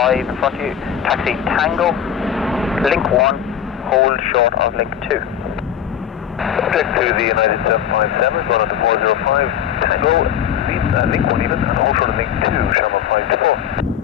5 in front of you. Taxi Tango, link 1, hold short of link 2. Subject to the United 757, going on to 405, Tango, link 1 even, and hold short of link 2, channel 5 to 4.